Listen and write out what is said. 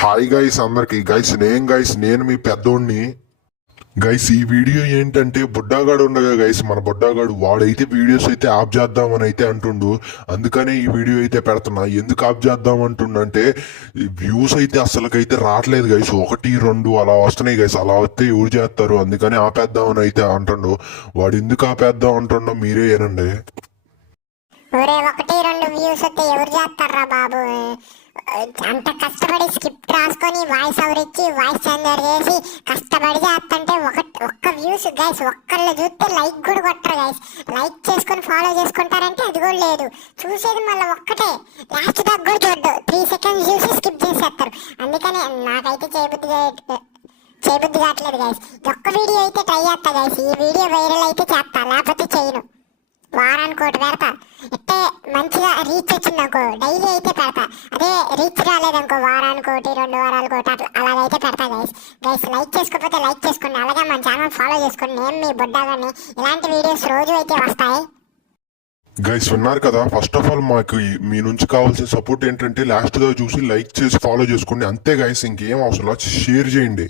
Hi guys, అందరికి నేను మీ పెద్దోడిని. Guys, ఈ వీడియో ఏంటంటే బుడ్డాగాడు ఉండగా గైస్, మన బుడ్డాగాడు వాడైతే వీడియోస్ అయితే ఆఫ్ చేద్దామని అయితే అంటుండు. అందుకనే ఈ వీడియో అయితే పెడుతున్నా. ఎందుకు ఆఫ్ చేద్దాం అంటుండంటే వ్యూస్ అయితే అసలుకైతే రావట్లేదు గైస్, 1-2 అలా వస్తున్నాయి గైస్. అలా వస్తే ఎవరు చేస్తారు, అందుకని ఆపేద్దామని అయితే అంటుండు. వాడు ఎందుకు ఆపేద్దాం అంటుండో మీరే ఏనండి. ఒరే 1-2 వ్యూస్ వస్తే ఎవరు చేస్తారా బాబు? అంత కష్టపడి స్క్రిప్ట్ రాసుకొని వాయిస్ ఓవర్ ఇచ్చి వాయిస్ చేంజర్ చేసి కష్టపడి చేస్తుంటే ఒక్క వ్యూస్ గైస్, ఒక్కళ్ళు చూస్తే లైక్ కూడా కొట్టరు గైస్. లైక్ చేసుకొని ఫాలో చేసుకుంటారంటే అది కూడా లేదు. చూసేది మళ్ళీ ఒక్కటే, లాస్ట్ దాకా కూడా చూడ్డు. 3 సెకండ్స్ చూసి స్కిప్ చేసేస్తారు. అందుకని నాకైతే చేయబుద్ధి కావట్లేదు గైస్. ఒక్క వీడియో అయితే ట్రై చేస్తా గైస్. ఈ వీడియో వైరల్ అయితే చేస్తా, లేకపోతే చేయను. వారానికి ఒకటి పెడతా. అంటే మంచిగా రీచ్ వచ్చిందనుకో డైలీ అయితే పెడతా. అదే రీచ్ రాలేదనుకో వారానికి ఒకటి 2 వారాలకు ఒకటి అట్లా అలాగైతే పెడతా గైస్. లైక్ చేసుకోకపోతే లైక్ చేసుకోండి, అలాగే మన ఛానల్ ఫాలో చేసుకోండి. నేను మీ బుడ్డాగాని, ఇలాంటి వీడియోస్ రోజు అయితే వస్తాయి. గైస్, విన్నారు కదా. ఫస్ట్ ఆఫ్ ఆల్ మాకు మీ నుంచి కావాల్సిన సపోర్ట్ ఏంటంటే లాస్ట్ గా చూసి లైక్ చేసి ఫాలో చేసుకోండి, అంతే గైస్. ఇంకేం అవసరం, షేర్ చేయండి.